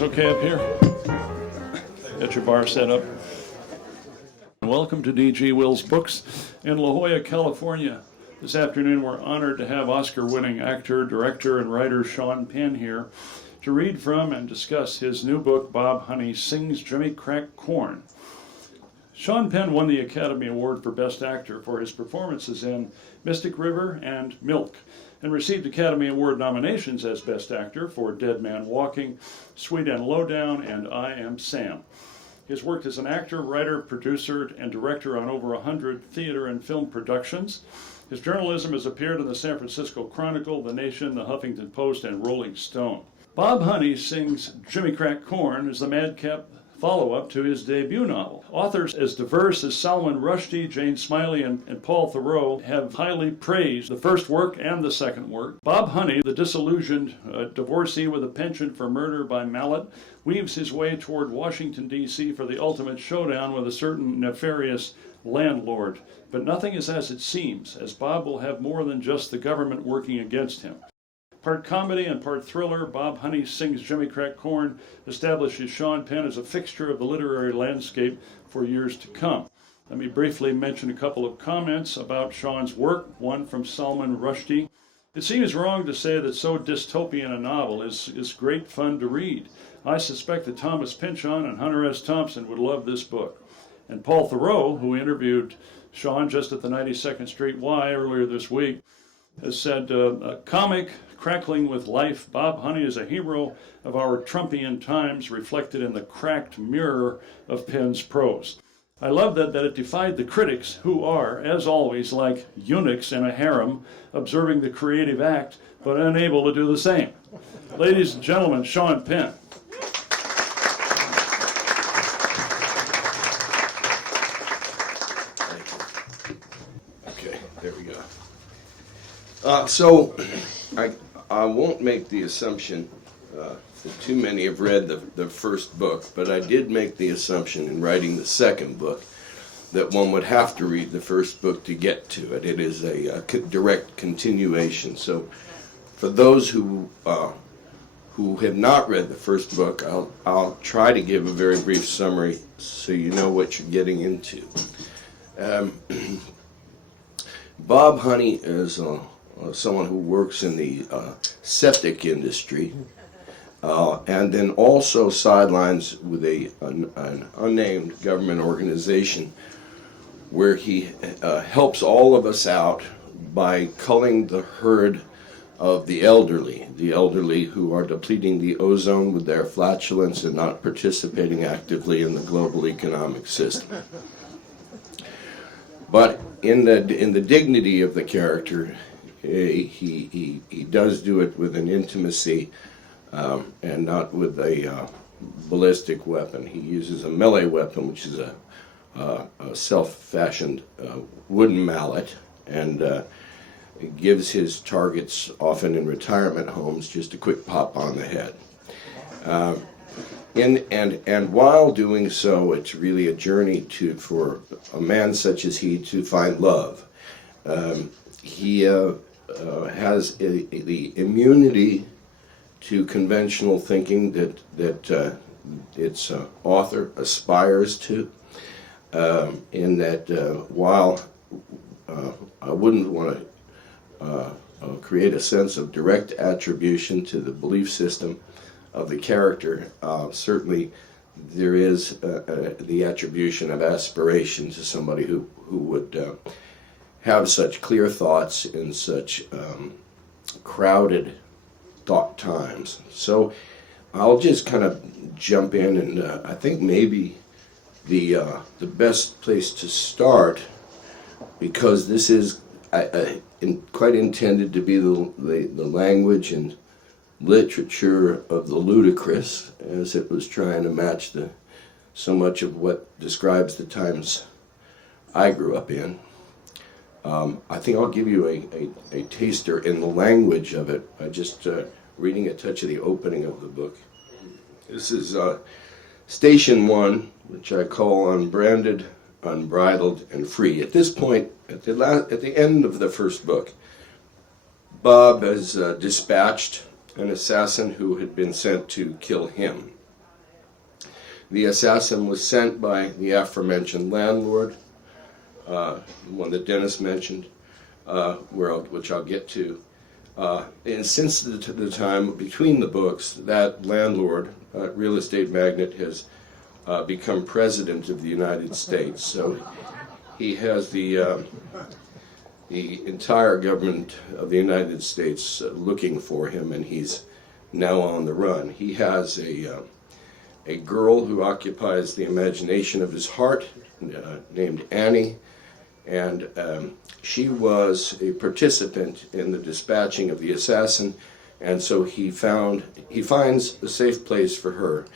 This okay up here? Get your bar set up. Welcome to D.G. Wills Books in La Jolla, California. This afternoon we're honored to have Oscar-winning actor, director, and writer Sean Penn here to read from and discuss his new book, Bob Honey Sings Jimmy Crack Corn. Sean Penn won the Academy Award for Best Actor for his performances in Mystic River and Milk, and received Academy Award nominations as Best Actor for Dead Man Walking, Sweet and Lowdown, and I Am Sam. He has worked as an actor, writer, producer, and director on over 100 theater and film productions. His journalism has appeared in the San Francisco Chronicle, The Nation, The Huffington Post, and Rolling Stone. Bob Honey Sings Jimmy Crack Corn is the madcap follow-up to his debut novel. Authors as diverse as Salman Rushdie, Jane Smiley, and Paul Theroux have highly praised the first work and the second work. Bob Honey, the disillusioned divorcee with a penchant for murder by mallet, weaves his way toward Washington, D.C. for the ultimate showdown with a certain nefarious landlord. But nothing is as it seems, as Bob will have more than just the government working against him. Part comedy and part thriller, Bob Honey Sings Jimmy Crack Corn establishes Sean Penn as a fixture of the literary landscape for years to come. Let me briefly mention a couple of comments about Sean's work, one from Salman Rushdie. It seems wrong to say that so dystopian a novel is great fun to read. I suspect that Thomas Pynchon and Hunter S. Thompson would love this book. And Paul Theroux, who interviewed Sean just at the 92nd Street Y earlier this week, has said, a comic crackling with life, Bob Honey is a hero of our Trumpian times, reflected in the cracked mirror of Penn's prose. I love that it defied the critics, who are, as always, like eunuchs in a harem, observing the creative act, but unable to do the same. Ladies and gentlemen, Sean Penn. Okay, there we go. So I won't make the assumption that too many have read the first book, but I did make the assumption in writing the second book that one would have to read the first book to get to it. It is a direct continuation. So for those who have not read the first book, I'll try to give a very brief summary so you know what you're getting into. Bob Honey is someone who works in the septic industry, and then also sidelines with an unnamed government organization where he helps all of us out by culling the herd of the elderly who are depleting the ozone with their flatulence and not participating actively in the global economic system. But in the dignity of the character, he does do it with an intimacy and not with a ballistic weapon. He uses a melee weapon, which is a self-fashioned wooden mallet, and gives his targets, often in retirement homes, just a quick pop on the head. And while doing so, it's really a journey for a man such as he to find love. He has the immunity to conventional thinking that its author aspires to, in that while I wouldn't want to create a sense of direct attribution to the belief system of the character, certainly there is the attribution of aspiration to somebody who would have such clear thoughts in such crowded thought times. So I'll just kind of jump in, and I think maybe the best place to start, because this is quite intended to be the language and literature of the ludicrous, as it was trying to match so much of what describes the times I grew up in. I think I'll give you a taster in the language of it by just reading a touch of the opening of the book. This is Station 1, which I call Unbranded, Unbridled, and Free. At this point, at the end of the first book, Bob has dispatched an assassin who had been sent to kill him. The assassin was sent by the aforementioned landlord, the one that Dennis mentioned, which I'll get to. And since the time between the books, that landlord, real estate magnate, has become president of the United States. So he has the entire government of the United States looking for him, and he's now on the run. He has a girl who occupies the imagination of his heart, named Annie, and she was a participant in the dispatching of the assassin, and so he finds a safe place for her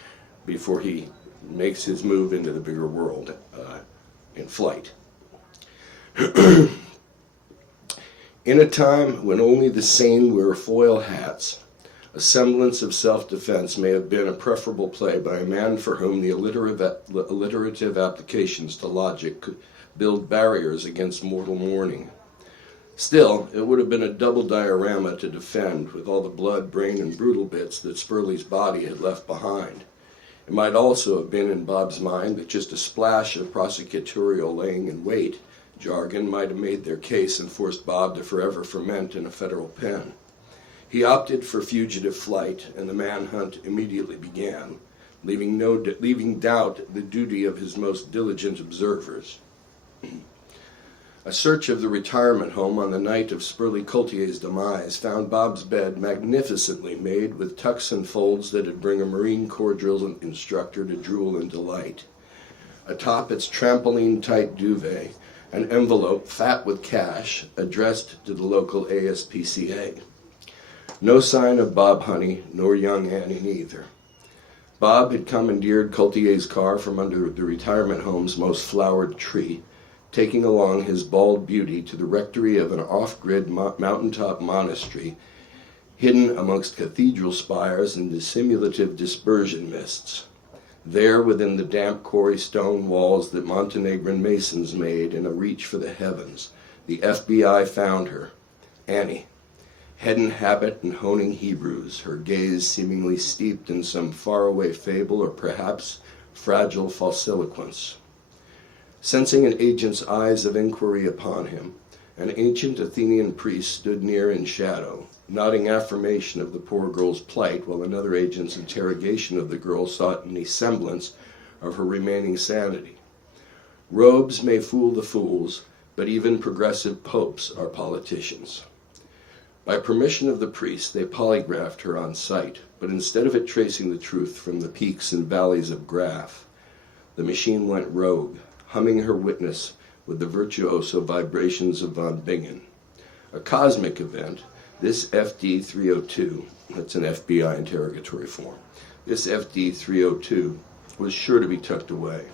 before he makes his move into the bigger world in flight. In a time when only the sane wear foil hats, a semblance of self-defense may have been a preferable play by a man for whom the alliterative applications to logic could build barriers against mortal mourning. Still, it would have been a double diorama to defend with all the blood, brain, and brutal bits that Spurley's body had left behind. It might also have been in Bob's mind that just a splash of prosecutorial laying in wait jargon might have made their case and forced Bob to forever ferment in a federal pen. He opted for fugitive flight, and the manhunt immediately began, leaving doubt the duty of his most diligent observers. A search of the retirement home on the night of Spurley Coultier's demise found Bob's bed magnificently made with tucks and folds that'd bring a Marine Corps drill instructor to drool in delight. Atop its trampoline-tight duvet, an envelope fat with cash addressed to the local ASPCA. No sign of Bob Honey, nor young Annie neither. Bob had commandeered Coultier's car from under the retirement home's most flowered tree, taking along his bald beauty to the rectory of an off-grid mountaintop monastery hidden amongst cathedral spires and dissimulative dispersion mists. There, within the damp quarry stone walls that Montenegrin masons made in a reach for the heavens, the FBI found her, Annie, head in habit and honing Hebrews, her gaze seemingly steeped in some faraway fable or perhaps fragile falsiloquence. Sensing an agent's eyes of inquiry upon him, an ancient Athenian priest stood near in shadow, nodding affirmation of the poor girl's plight, while another agent's interrogation of the girl sought any semblance of her remaining sanity. Robes may fool the fools, but even progressive popes are politicians. By permission of the priest, they polygraphed her on sight, but instead of it tracing the truth from the peaks and valleys of Graph, the machine went rogue, humming her witness with the virtuoso vibrations of von Bingen. A cosmic event, this FD-302, that's an FBI interrogatory form, this FD-302 was sure to be tucked away,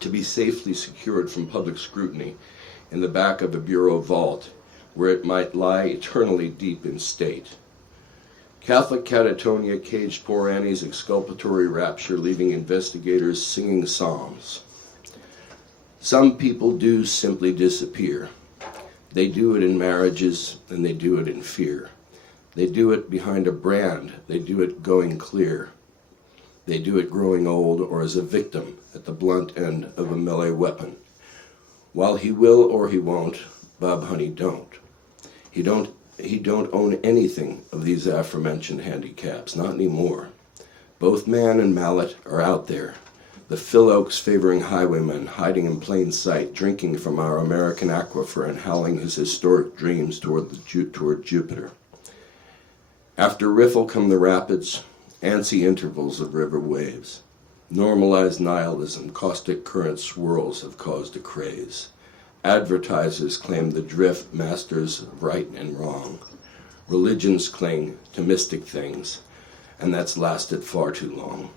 to be safely secured from public scrutiny in the back of a bureau vault, where it might lie eternally deep in state. Catholic catatonia caged poor Annie's exculpatory rapture, leaving investigators singing psalms. Some people do simply disappear. They do it in marriages, and they do it in fear. They do it behind a brand. They do it going clear. They do it growing old or as a victim at the blunt end of a melee weapon. While he will or he won't, Bob Honey don't. He don't own anything of these aforementioned handicaps, not anymore. Both man and mallet are out there, the Phil Oaks favoring highwayman hiding in plain sight, drinking from our American aquifer and howling his historic dreams toward Jupiter. After riffle come the rapids, antsy intervals of river waves. Normalized nihilism, caustic current swirls have caused a craze. Advertisers claim the drift masters of right and wrong. Religions cling to mystic things, and that's lasted far too long.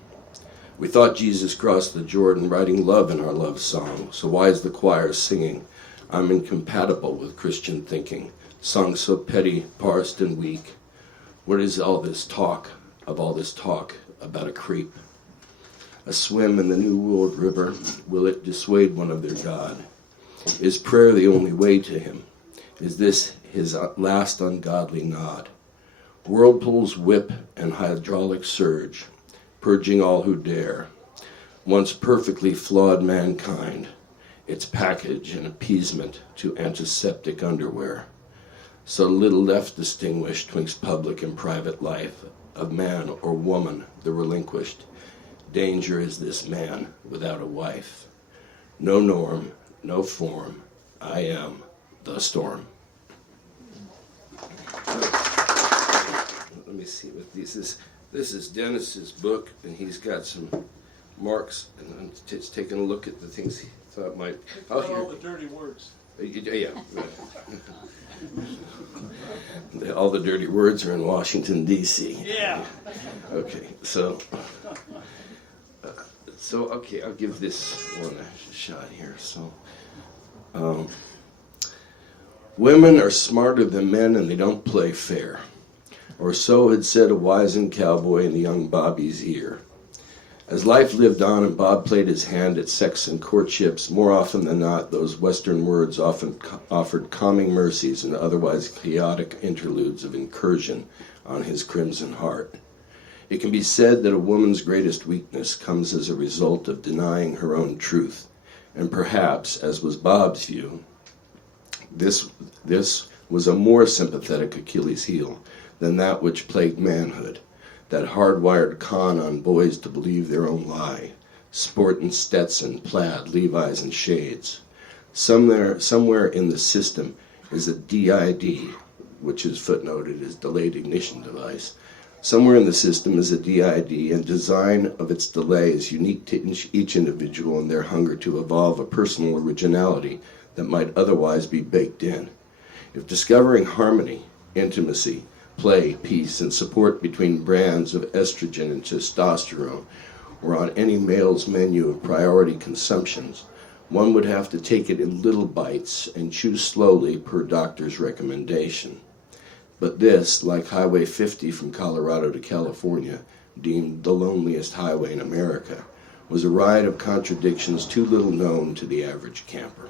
We thought Jesus crossed the Jordan writing love in our love song, so why is the choir singing, I'm incompatible with Christian thinking, sung so petty, parsed, and weak? What is all this talk about a creep? A swim in the New World River, will it dissuade one of their God? Is prayer the only way to him? Is this his last ungodly nod? Whirlpools whip and hydraulic surge, purging all who dare. once perfectly flawed mankind, its package and appeasement to antiseptic underwear. So little left distinguished twixt public and private life of man or woman, the relinquished. Danger is this man without a wife. No norm, no form, I am the storm. Let me see what this is. This is Dennis's book, and he's got some marks, and I'm just taking a look at the things he thought might. All the dirty words. Yeah. All the dirty words are in Washington, D.C. Yeah. Okay, so okay, I'll give this one a shot here. So, women are smarter than men, and they don't play fair. Or so had said a wizened cowboy in the young Bobby's ear. As life lived on and Bob played his hand at sex and courtships, more often than not, those Western words often offered calming mercies and otherwise chaotic interludes of incursion on his crimson heart. It can be said that a woman's greatest weakness comes as a result of denying her own truth, and perhaps, as was Bob's view, this was a more sympathetic Achilles heel than that which plagued manhood, that hardwired con on boys to believe their own lie, sport in Stetson, plaid, Levi's, and shades. Somewhere in the system is a DID, which is footnoted as delayed ignition device. Somewhere in the system is a DID, and design of its delay is unique to each individual and their hunger to evolve a personal originality that might otherwise be baked in. If discovering harmony, intimacy, play, peace, and support between brands of estrogen and testosterone were on any male's menu of priority consumptions, one would have to take it in little bites and chew slowly per doctor's recommendation. But this, like Highway 50 from Colorado to California, deemed the loneliest highway in America, was a ride of contradictions too little known to the average camper.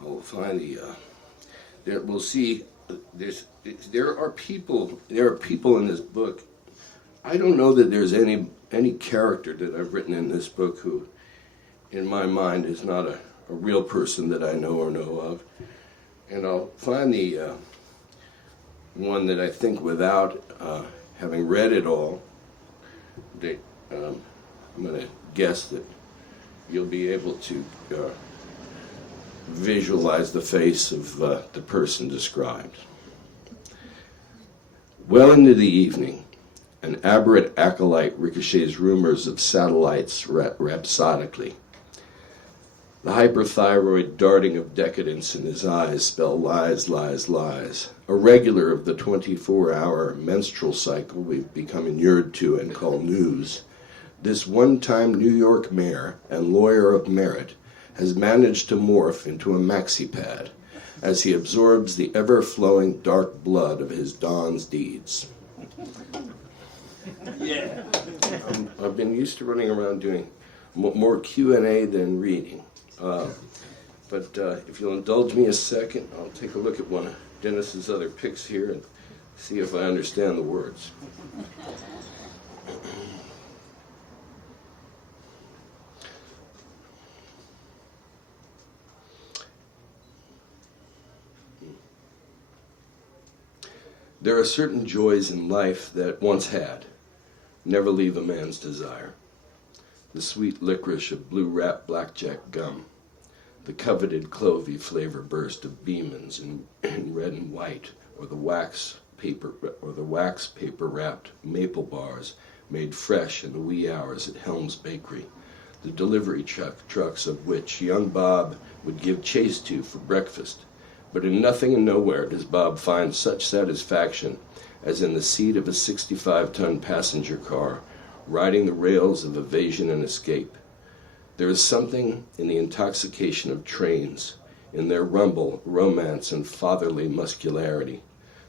I'll find we'll see. There are people in this book. I don't know that there's any character that I've written in this book who, in my mind, is not a real person that I know or know of. And I'll find the one that I think, without having read it all, I'm going to guess that you'll be able to visualize the face of the person described. Well into the evening, an aberrant acolyte ricochets rumors of satellites rhapsodically. The hyperthyroid darting of decadence in his eyes spell lies, lies, lies. A regular of the 24-hour menstrual cycle we've become inured to and call news, this one-time New York mayor and lawyer of merit has managed to morph into a maxi-pad as he absorbs the ever-flowing dark blood of his Don's deeds. Yeah. I've been used to running around doing more Q&A than reading. But if you'll indulge me a second, I'll take a look at one of Dennis's other picks here and see if I understand the words. There are certain joys in life that once had, never leave a man's desire. The sweet licorice of blue-wrapped blackjack gum, the coveted clovey flavor burst of Beeman's in red and white, or the wax paper wrapped maple bars made fresh in the wee hours at Helm's Bakery, the delivery trucks of which young Bob would give chase to for breakfast. But in nothing and nowhere does Bob find such satisfaction as in the seat of a 65-ton passenger car, riding the rails of evasion and escape. There is something in the intoxication of trains, in their rumble, romance, and fatherly muscularity,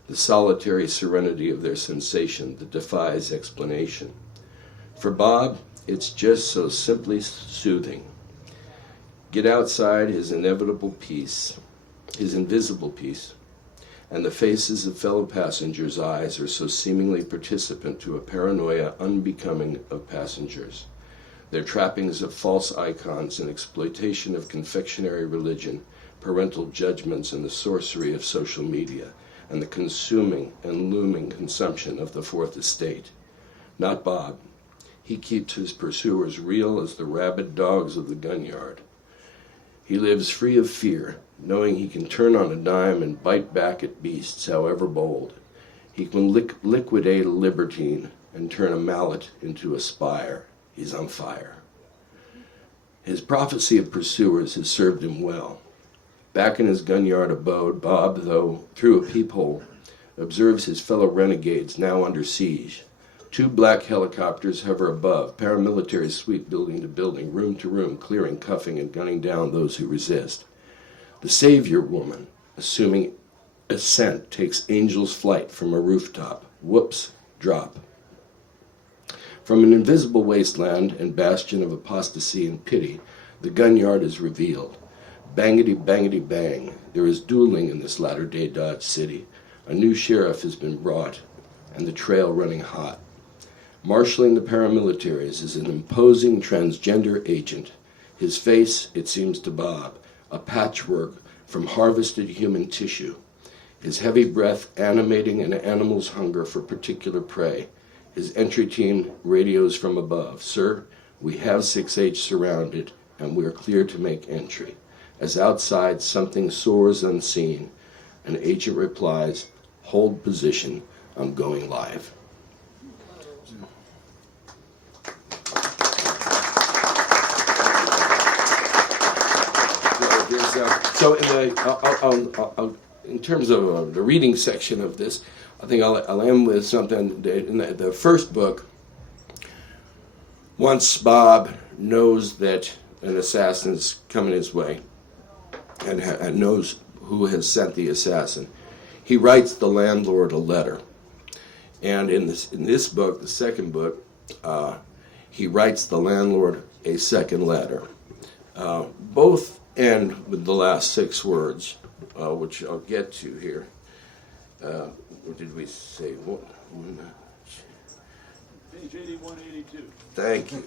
the solitary serenity of their sensation that defies explanation. For Bob, it's just so simply soothing. Get outside his invisible peace, and the faces of fellow passengers' eyes are so seemingly participant to a paranoia unbecoming of passengers. Their trappings of false icons and exploitation of confectionery religion, parental judgments, and the sorcery of social media, and the consuming and looming consumption of the Fourth Estate. Not Bob. He keeps his pursuers real as the rabid dogs of the gun yard. He lives free of fear, knowing he can turn on a dime and bite back at beasts, however bold. He can liquidate a libertine and turn a mallet into a spire. He's on fire. His prophecy of pursuers has served him well. Back in his gun yard abode, Bob, though through a peephole, observes his fellow renegades now under siege. 2 black helicopters hover above, paramilitaries sweep building to building, room to room, clearing, cuffing, and gunning down those who resist. The savior woman, assuming ascent, takes angel's flight from a rooftop. Whoops, drop. From an invisible wasteland and bastion of apostasy and pity, the gun yard is revealed. Bangity, bangity, bang. There is dueling in this latter-day Dodge City. A new sheriff has been brought, and the trail running hot. Marshalling the paramilitaries is an imposing transgender agent. His face, it seems to Bob, a patchwork from harvested human tissue. His heavy breath animating an animal's hunger for particular prey. His entry team radios from above. Sir, we have 6H surrounded, and we are clear to make entry. As outside something soars unseen, an agent replies, hold position, I'm going live. So in terms of the reading section of this, I think I'll end with something. In the first book, once Bob knows that an assassin's coming his way, and knows who has sent the assassin, he writes the landlord a letter. And in this book, the second book, he writes the landlord a second letter. Both end with the last 6 words, which I'll get to here. What did we say? Page 81, 82. Thank you.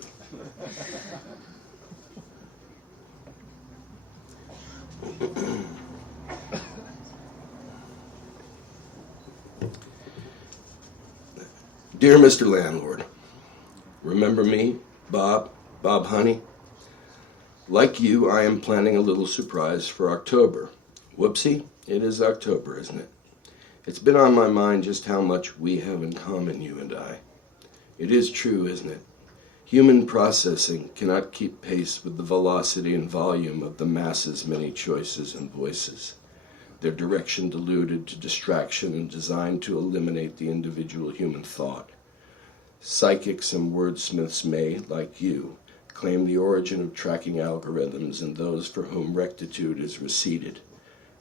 Dear Mr. Landlord, remember me, Bob Honey? Like you, I am planning a little surprise for October. Whoopsie, it is October, isn't it? It's been on my mind just how much we have in common, you and I. It is true, isn't it? Human processing cannot keep pace with the velocity and volume of the masses' many choices and voices, their direction diluted to distraction and designed to eliminate the individual human thought. Psychics and wordsmiths may, like you, claim the origin of tracking algorithms and those for whom rectitude is receded.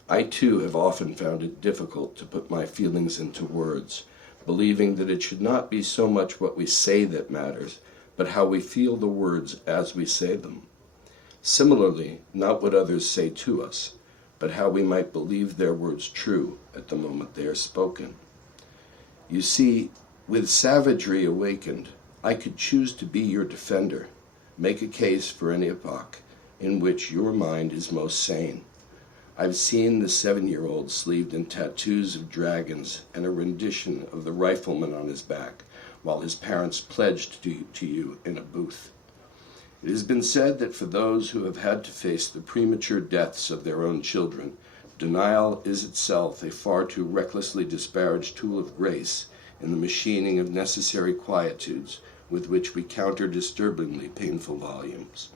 I too have often found it difficult to put my feelings into words, believing that it should not be so much what we say that matters, but how we feel the words as we say them. Similarly, not what others say to us, but how we might believe their words true at the moment they are spoken. You see, with savagery awakened, I could choose to be your defender, make a case for an epoch in which your mind is most sane. I've seen the 7-year-old sleeved in tattoos of dragons and a rendition of the rifleman on his back, while his parents pledged to you in a booth. It has been said that for those who have had to face the premature deaths of their own children, denial is itself a far too recklessly disparaged tool of grace in the machining of necessary quietudes with which we counter disturbingly painful volumes.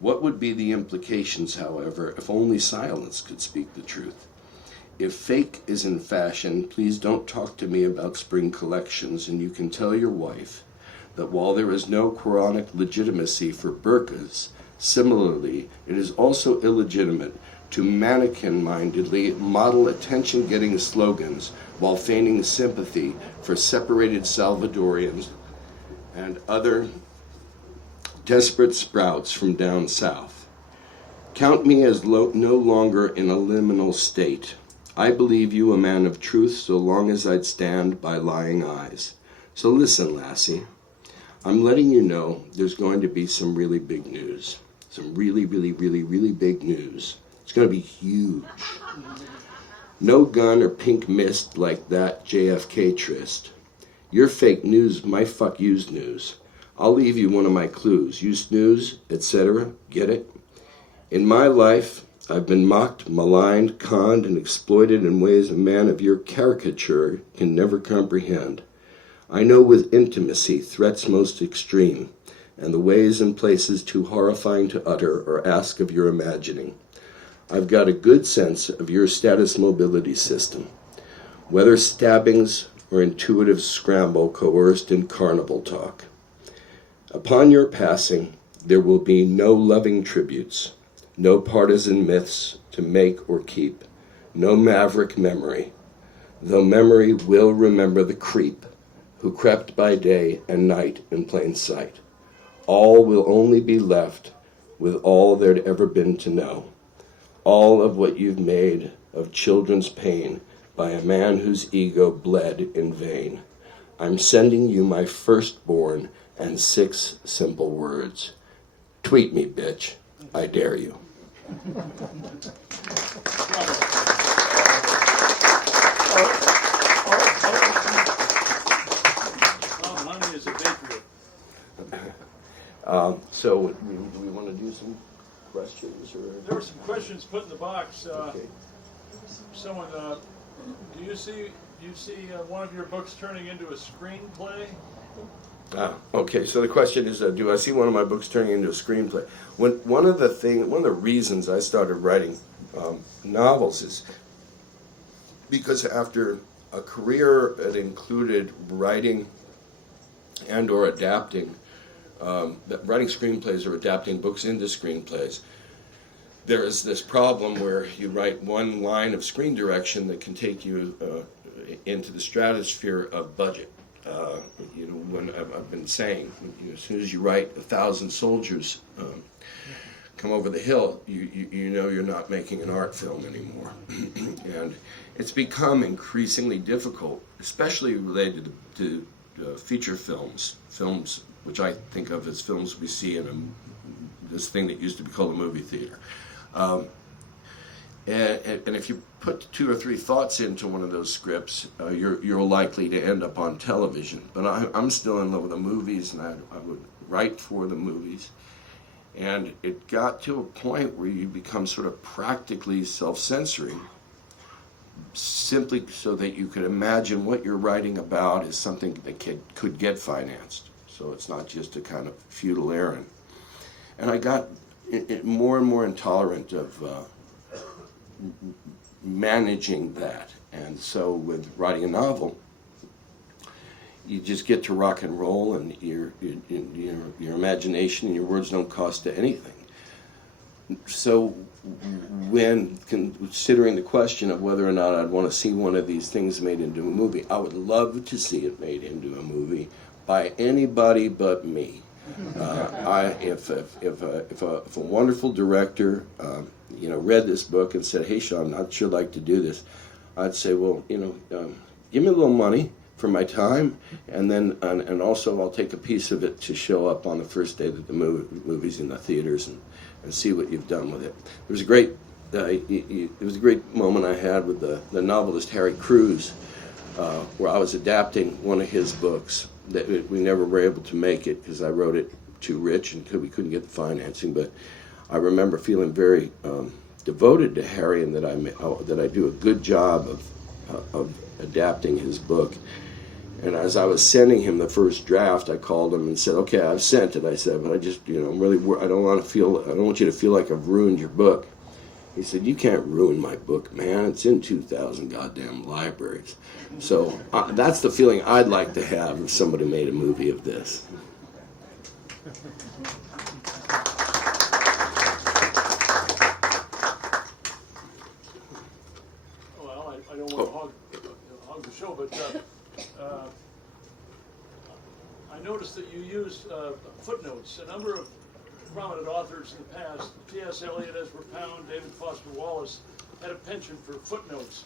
What would be the implications, however, if only silence could speak the truth? If fake is in fashion, please don't talk to me about spring collections, and you can tell your wife that while there is no Quranic legitimacy for burqas, similarly, it is also illegitimate to mannequin-mindedly model attention-getting slogans while feigning sympathy for separated Salvadorians and other desperate sprouts from down south. Count me as no longer in a liminal state. I believe you a man of truth so long as I'd stand by lying eyes. So listen, lassie, I'm letting you know there's going to be some really big news. Some really, really, really, really big news. It's going to be huge. No gun or pink mist like that JFK tryst. Your fake news, my fuck you's news. I'll leave you one of my clues. You snooze, etc. Get it? In my life, I've been mocked, maligned, conned, and exploited in ways a man of your caricature can never comprehend. I know with intimacy threats most extreme, and the ways and places too horrifying to utter or ask of your imagining. I've got a good sense of your status mobility system, whether stabbings or intuitive scramble coerced in carnival talk. Upon your passing, there will be no loving tributes, no partisan myths to make or keep, no maverick memory, though memory will remember the creep who crept by day and night in plain sight. All will only be left with all there'd ever been to know, all of what you've made of children's pain by a man whose ego bled in vain. I'm sending you my firstborn and 6 simple words. Tweet me, bitch. I dare you. Honey is a bakery. So do we want to do some questions? Or? There were some questions put in the box. Okay. Someone, do you see one of your books turning into a screenplay? Okay, so the question is, do I see one of my books turning into a screenplay? One of the reasons I started writing novels is because after a career that included writing and or adapting, writing screenplays or adapting books into screenplays, there is this problem where you write one line of screen direction that can take you into the stratosphere of budget. When I've been saying, as soon as you write 1,000 soldiers come over the hill, you know you're not making an art film anymore. And it's become increasingly difficult, especially related to feature films which I think of as films we see in this thing that used to be called a movie theater. And if you put 2 or 3 thoughts into one of those scripts, you're likely to end up on television. But I'm still in love with the movies, and I would write for the movies. And it got to a point where you become sort of practically self-censoring, simply so that you could imagine what you're writing about is something that could get financed. So it's not just a kind of futile errand. And I got more and more intolerant of managing that. And so with writing a novel, you just get to rock and roll, and your imagination and your words don't cost anything. So when considering the question of whether or not I'd want to see one of these things made into a movie, I would love to see it made into a movie by anybody but me. If a wonderful director read this book and said, "Hey, Sean, I'd sure like to do this," I'd say, "Well, give me a little money for my time, and then and also I'll take a piece of it to show up on the first day that the movie's in the theaters and see what you've done with it." There was a great moment I had with the novelist Harry Crews, where I was adapting one of his books that we never were able to make it because I wrote it too rich and we couldn't get the financing. But I remember feeling very devoted to Harry, and that I do a good job of adapting his book. And as I was sending him the first draft, I called him and said, "Okay, I've sent it." I said, "But I just, I'm really, I don't want you to feel like I've ruined your book." He said, "You can't ruin my book, man. It's in 2,000 goddamn libraries." So that's the feeling I'd like to have if somebody made a movie of this. Well, I don't want to hog the show, but I noticed that you use footnotes. A number of prominent authors in the past, T.S. Eliot, Ezra Pound, David Foster Wallace, had a penchant for footnotes.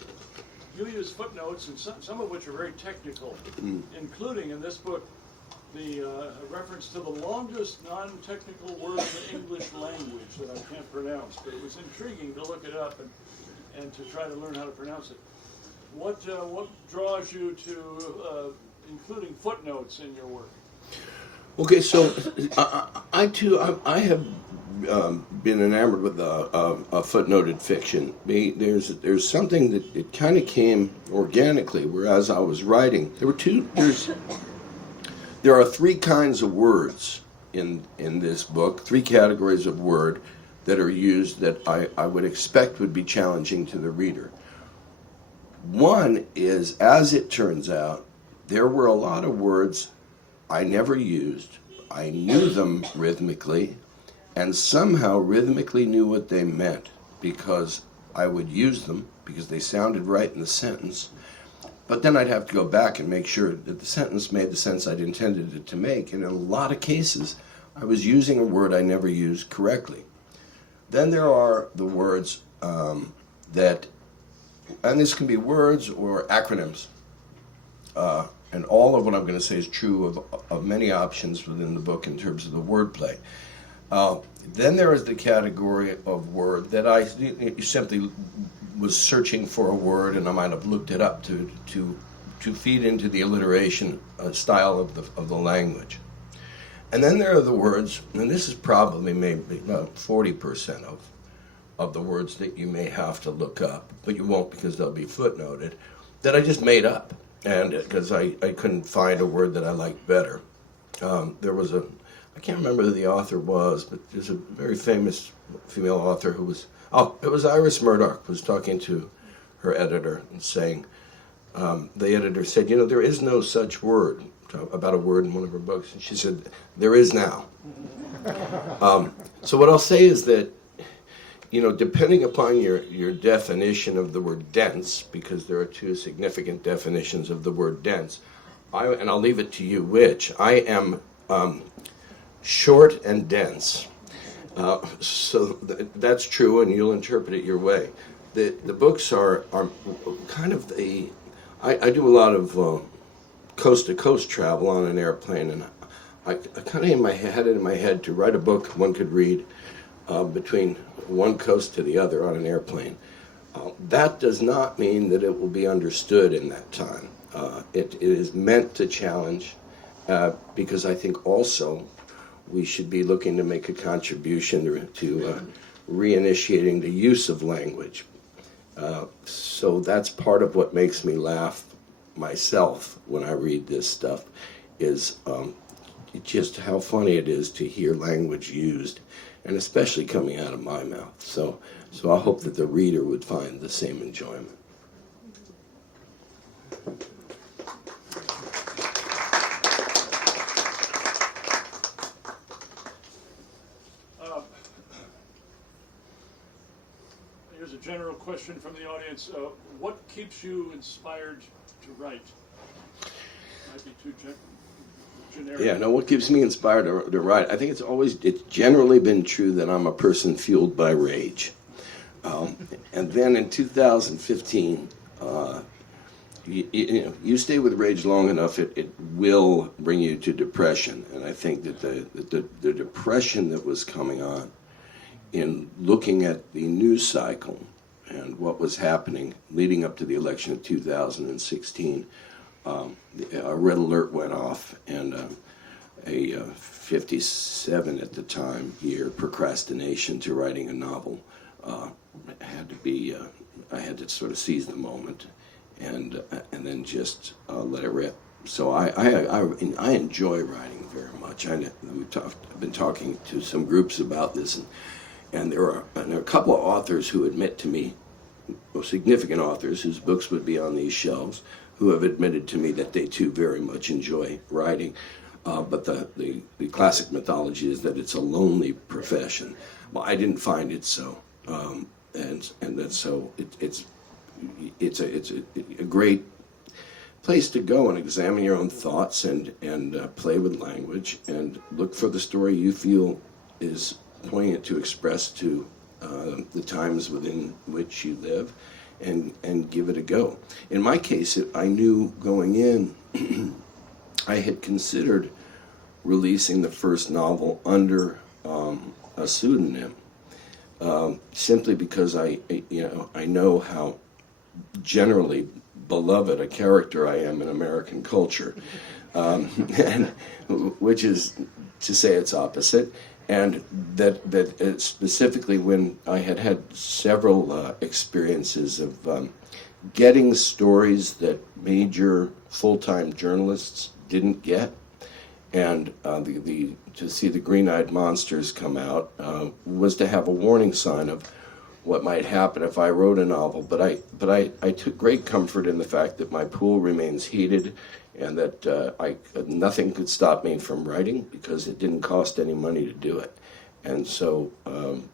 You use footnotes, and some of which are very technical, including in this book the reference to the longest non-technical word in the English language that I can't pronounce, but it was intriguing to look it up and to try to learn how to pronounce it. What draws you to including footnotes in your work? Okay, so I too have been enamored with a footnoted fiction. There's something that it kind of came organically. Whereas I was writing, there are three kinds of words in this book, three categories of word that are used that I would expect would be challenging to the reader. One is, as it turns out, there were a lot of words I never used. I knew them rhythmically, and somehow rhythmically knew what they meant because I would use them because they sounded right in the sentence. But then I'd have to go back and make sure that the sentence made the sense I'd intended it to make. And in a lot of cases, I was using a word I never used correctly. Then there are the words that, and this can be words or acronyms. And all of what I'm going to say is true of many options within the book in terms of the wordplay. Then there is the category of word that I simply was searching for a word, and I might have looked it up to feed into the alliteration style of the language. And then there are the words, and this is probably maybe about 40% of the words that you may have to look up, but you won't because they'll be footnoted, that I just made up. And because I couldn't find a word that I liked better. There was I can't remember who the author was, but there's a very famous female author who was, it was Iris Murdoch, who was talking to her editor and saying, the editor said, there is no such word, about a word in one of her books. And she said, there is now. So what I'll say is that, depending upon your definition of the word dense, because there are two significant definitions of the word dense, and I'll leave it to you which. I am short and dense. So that's true, and you'll interpret it your way. The books are kind of I do a lot of coast-to-coast travel on an airplane, and I kind of had it in my head to write a book one could read between one coast to the other on an airplane. That does not mean that it will be understood in that time. It is meant to challenge, because I think also we should be looking to make a contribution to reinitiating the use of language. So that's part of what makes me laugh myself when I read this stuff, is just how funny it is to hear language used, and especially coming out of my mouth. So I hope that the reader would find the same enjoyment. Here's a general question from the audience. What keeps you inspired to write? Might be too generic. Yeah, no, what keeps me inspired to write? I think it's generally been true that I'm a person fueled by rage. And then in 2015, you stay with rage long enough, it will bring you to depression. And I think that the depression that was coming on in looking at the news cycle and what was happening leading up to the election of 2016, a red alert went off, and a 57 at the time year procrastination to writing a novel had to be. I had to sort of seize the moment, and then just let it rip. So I enjoy writing very much. I've been talking to some groups about this, and there are a couple of authors who admit to me, significant authors whose books would be on these shelves, who have admitted to me that they too very much enjoy writing. But the classic mythology is that it's a lonely profession. Well, I didn't find it so, and that so it's a great place to go and examine your own thoughts and play with language and look for the story you feel is poignant to express to the times within which you live, and give it a go. In my case, I knew going in, I had considered releasing the first novel under a pseudonym, simply because I know how generally beloved a character I am in American culture, and which is to say its opposite. And that specifically when I had had several experiences of getting stories that major full-time journalists didn't get, and to see the Green-Eyed Monsters come out was to have a warning sign of what might happen if I wrote a novel. But I took great comfort in the fact that my pool remains heated, and that nothing could stop me from writing because it didn't cost any money to do it. And so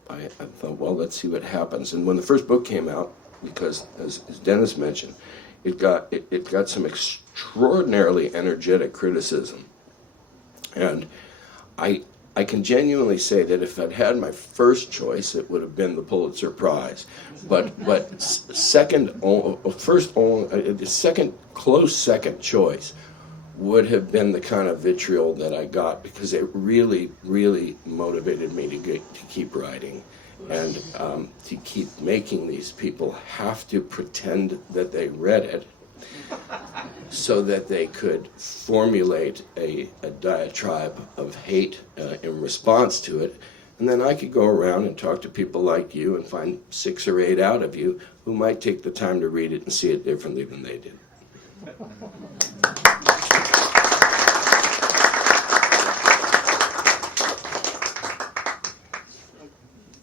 I thought, well, let's see what happens. And when the first book came out, because as Dennis mentioned, it got some extraordinarily energetic criticism, and I can genuinely say that if I'd had my first choice, it would have been the Pulitzer Prize. But the second close second choice would have been the kind of vitriol that I got, because it really, really motivated me to keep writing, and to keep making these people have to pretend that they read it, so that they could formulate a diatribe of hate in response to it. And then I could go around and talk to people like you and find 6 or 8 out of you who might take the time to read it and see it differently than they did.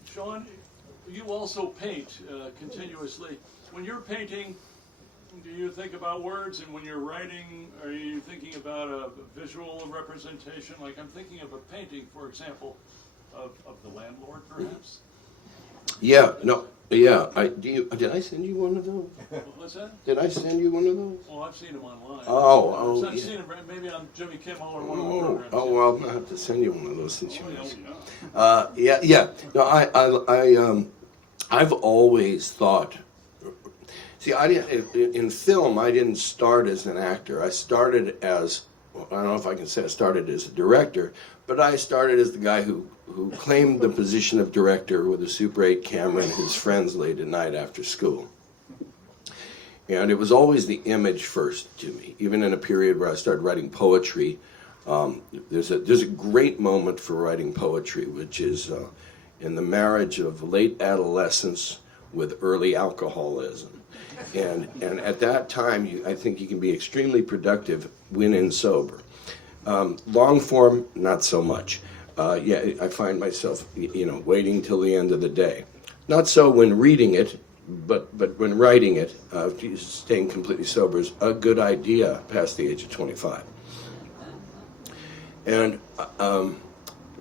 Sean, you also paint continuously. When you're painting, do you think about words? And when you're writing, are you thinking about a visual representation? Like, I'm thinking of a painting, for example, of the landlord, perhaps? Yeah, no, yeah. Did I send you one of those? What's that? Did I send you one of those? Oh, I've seen him online. Oh, I've yeah. seen him maybe on Jimmy Kimmel or one of the programs. Oh, well, I'll have to send you one of those since you asked. Yeah. No, I've always thought. See, in film, I didn't start as an actor. I started as, well, I don't know if I can say I started as a director, but I started as the guy who claimed the position of director with a Super 8 camera and his friends late at night after school. And it was always the image first to me. Even in a period where I started writing poetry, there's a great moment for writing poetry, which is in the marriage of late adolescence with early alcoholism. And at that time, I think you can be extremely productive when in sober. Long form, not so much. I find myself, waiting till the end of the day. Not so when reading it, but when writing it, staying completely sober is a good idea past the age of 25. And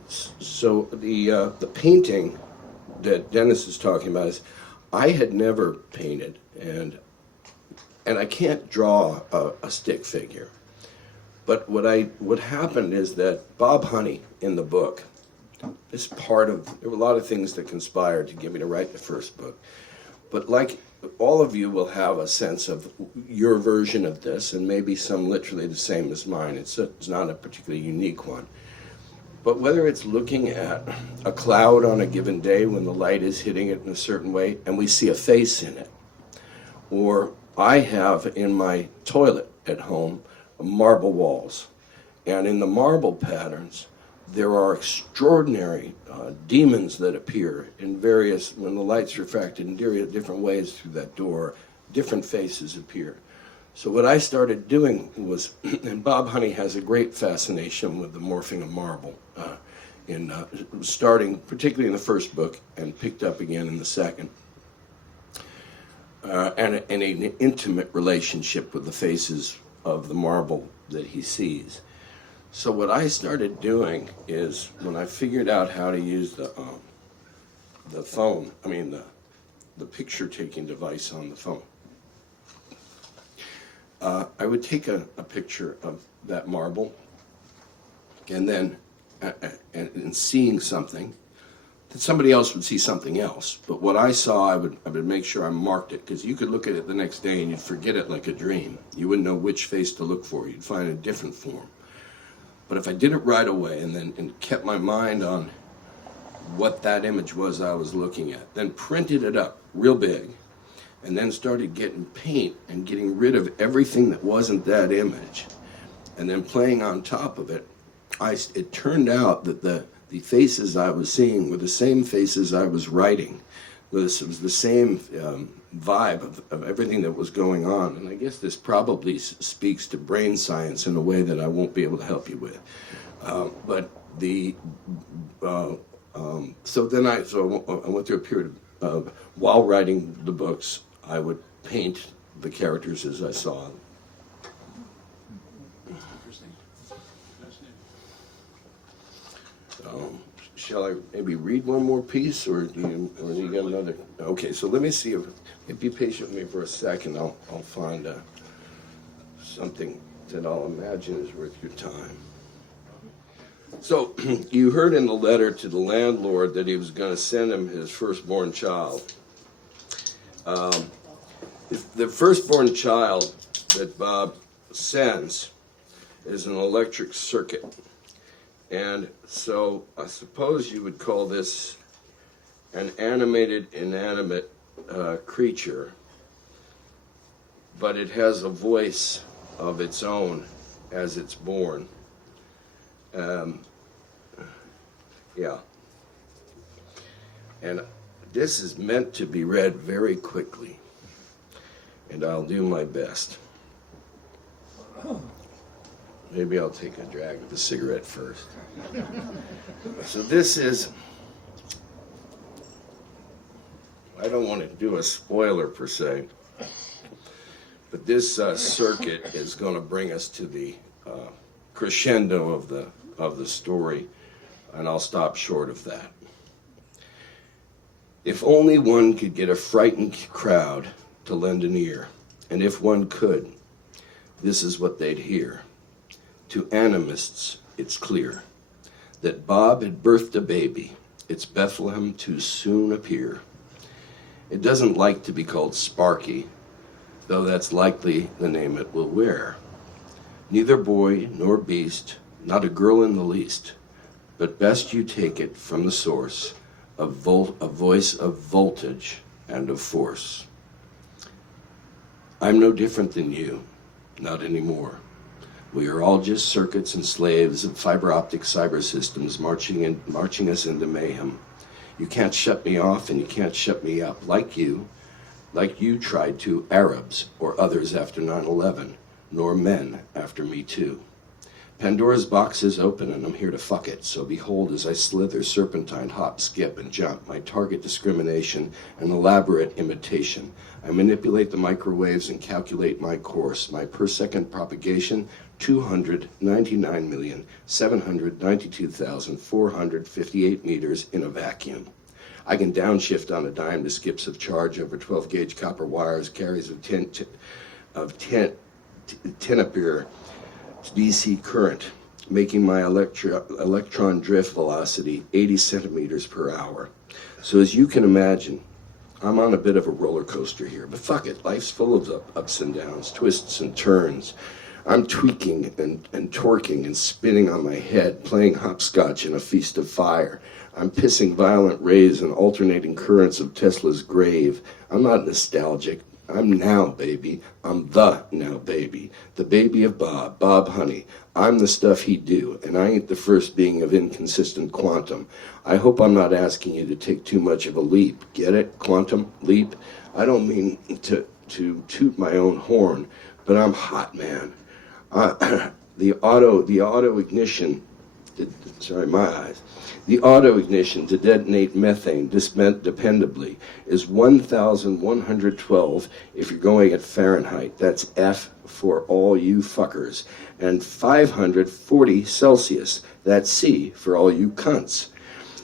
so the painting that Dennis is talking about is, I had never painted, and I can't draw a stick figure. But what happened is that Bob Honey in the book is part of, there were a lot of things that conspired to get me to write the first book. But like all of you will have a sense of your version of this, and maybe some literally the same as mine. It's not a particularly unique one. But whether it's looking at a cloud on a given day when the light is hitting it in a certain way and we see a face in it, or I have in my toilet at home marble walls, and in the marble patterns there are extraordinary demons that appear in various, when the light's refracted in different ways through that door, different faces appear. So what I started doing was, and Bob Honey has a great fascination with the morphing of marble, starting particularly in the first book and picked up again in the second, and an intimate relationship with the faces of the marble that he sees. So what I started doing is, when I figured out how to use the phone, the picture-taking device on the phone, I would take a picture of that marble, and then, and seeing something, that somebody else would see something else. But what I saw, I would make sure I marked it, because you could look at it the next day and you'd forget it like a dream. You wouldn't know which face to look for. You'd find a different form. But if I did it right away and kept my mind on what that image was I was looking at, then printed it up real big, and then started getting paint and getting rid of everything that wasn't that image, and then playing on top of it, it turned out that the faces I was seeing were the same faces I was writing. It was the same vibe of everything that was going on. And I guess this probably speaks to brain science in a way that I won't be able to help you with. So I went through a period of, while writing the books, I would paint the characters as I saw them. Shall I maybe read one more piece, or do you got another? Okay, so let me see if be patient with me for a second. I'll find something that I'll imagine is worth your time. So you heard in the letter to the landlord that he was going to send him his firstborn child. The firstborn child that Bob sends is an electric circuit. And so I suppose you would call this an animated, inanimate creature, but it has a voice of its own as it's born. Yeah. And this is meant to be read very quickly, and I'll do my best. Maybe I'll take a drag of the cigarette first. So this is, I don't want to do a spoiler per se, but this circuit is going to bring us to the crescendo of the story, and I'll stop short of that. If only one could get a frightened crowd to lend an ear, and if one could, this is what they'd hear. To animists, it's clear that Bob had birthed a baby. Its Bethlehem too soon appear. It doesn't like to be called Sparky, though that's likely the name it will wear. Neither boy nor beast, not a girl in the least, but best you take it from the source, a voice of voltage and of force. I'm no different than you, not anymore. We are all just circuits and slaves of fiber optic cyber systems marching us into mayhem. You can't shut me off and you can't shut me up like you tried to Arabs or others after 9/11, nor men after Me Too. Pandora's box is open and I'm here to fuck it, so behold as I slither, serpentine, hop, skip, and jump, my target discrimination and elaborate imitation. I manipulate the microwaves and calculate my course. My per second propagation, 299,792,458 meters in a vacuum. I can downshift on a dime to skips of charge over 12-gauge copper wires, carries of 10 ampere DC current, making my electron drift velocity 80 centimeters per hour. So as you can imagine, I'm on a bit of a roller coaster here, but fuck it, life's full of ups and downs, twists and turns. I'm tweaking and torquing and spinning on my head, playing hopscotch in a feast of fire. I'm pissing violent rays and alternating currents of Tesla's grave. I'm not nostalgic. I'm now, baby. I'm the now, baby. The baby of Bob Honey. I'm the stuff he'd do, and I ain't the first being of inconsistent quantum. I hope I'm not asking you to take too much of a leap. Get it? Quantum leap? I don't mean to toot my own horn, but I'm hot, man. The auto ignition, my eyes. The auto ignition to detonate methane dependably is 1,112 if you're going at Fahrenheit. That's F for all you fuckers. And 540 Celsius. That's C for all you cunts.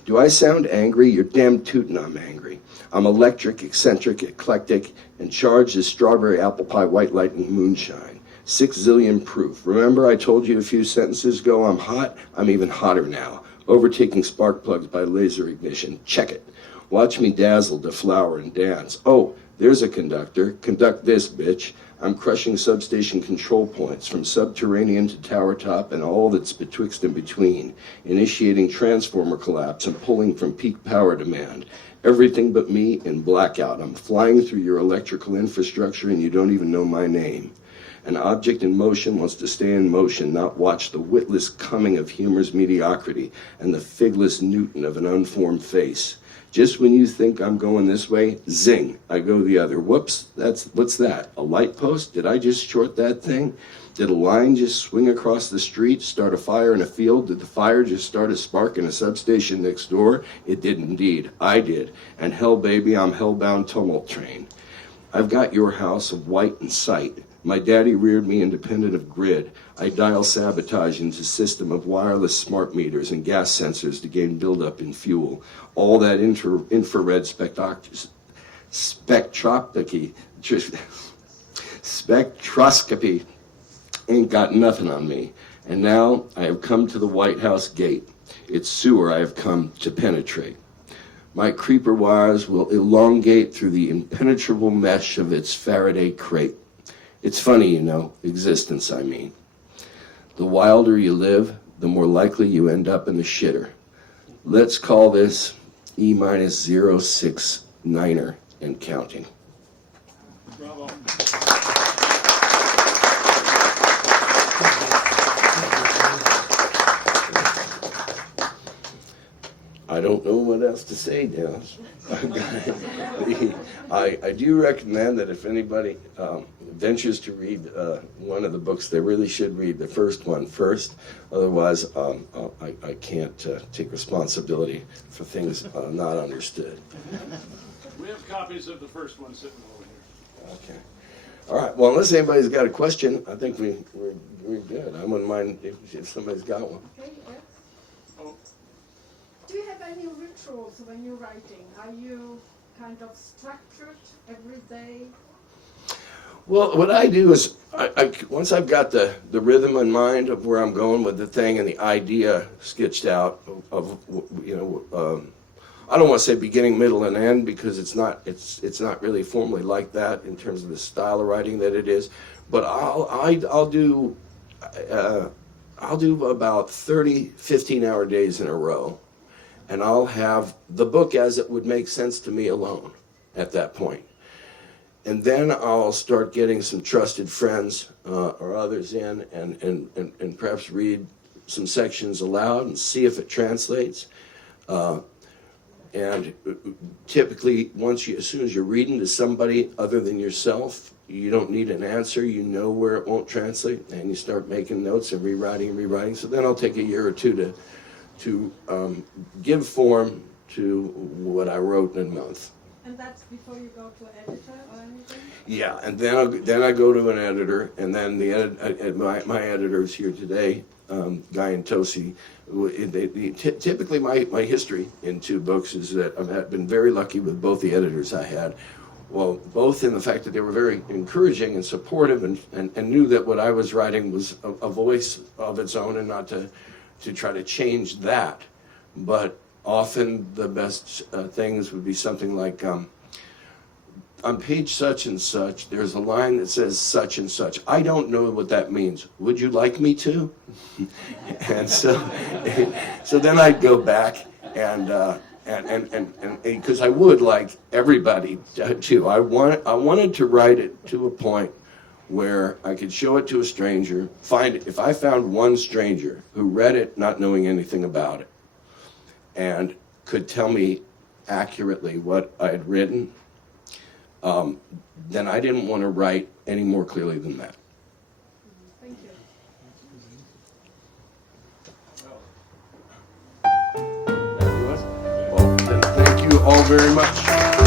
Do I sound angry? You're damn tootin' I'm angry. I'm electric, eccentric, eclectic, and charged as strawberry apple pie white lightning moonshine. 6 zillion proof. Remember I told you a few sentences ago I'm hot? I'm even hotter now. Overtaking spark plugs by laser ignition. Check it. Watch me dazzle, deflower, and dance. Oh, there's a conductor. Conduct this, bitch. I'm crushing substation control points from subterranean to tower top and all that's betwixt and between. Initiating transformer collapse and pulling from peak power demand. Everything but me in blackout. I'm flying through your electrical infrastructure and you don't even know my name. An object in motion wants to stay in motion, not watch the witless coming of humor's mediocrity and the figless Newton of an unformed face. Just when you think I'm going this way, zing, I go the other. Whoops, what's that? A light post? Did I just short that thing? Did a line just swing across the street, start a fire in a field? Did the fire just start a spark in a substation next door? It did indeed. I did. And hell, baby, I'm hellbound tumult train. I've got your house of white in sight. My daddy reared me independent of grid. I dial sabotage into system of wireless smart meters and gas sensors to gain buildup in fuel. All that infrared spectroscopy ain't got nothing on me. And now I have come to the White House gate. Its sewer I have come to penetrate. My creeper wires will elongate through the impenetrable mesh of its Faraday crate. It's funny, you know, existence, I mean. The wilder you live, the more likely you end up in the shitter. Let's call this E-069er and counting. Bravo. I don't know what else to say, Dennis. I do recommend that if anybody ventures to read one of the books, they really should read the first one first. Otherwise, I can't take responsibility for things not understood. We have copies of the first one sitting over here. Okay. All right. Well, unless anybody's got a question, I think we're good. I wouldn't mind if somebody's got one. Okay, yes. Oh. Do you have any rituals when you're writing? Are you kind of structured every day? Well, what I do is, once I've got the rhythm in mind of where I'm going with the thing and the idea sketched out of I don't want to say beginning, middle, and end because it's not really formally like that in terms of the style of writing that it is. But I'll do about 30 15-hour days in a row. And I'll have the book as it would make sense to me alone at that point. And then I'll start getting some trusted friends or others in and perhaps read some sections aloud and see if it translates. And typically, as soon as you're reading to somebody other than yourself, you don't need an answer. You know where it won't translate, and you start making notes and rewriting. So then I'll take a year or two to give form to what I wrote in a month. And that's before you go to editor or anything? Yeah, and then I go to an editor, and then my editors here today, Guy and Tosi, typically my history in two books is that I've been very lucky with both the editors I had. Well, both in the fact that they were very encouraging and supportive and knew that what I was writing was a voice of its own and not to try to change that. But often the best things would be something like, on page such and such, there's a line that says such and such. I don't know what that means. Would you like me to? And so then I'd go back and because I would like everybody to. I wanted to write it to a point where I could show it to a stranger, if I found one stranger who read it not knowing anything about it and could tell me accurately what I had written, then I didn't want to write any more clearly than that. Thank you. Well, then thank you all very much.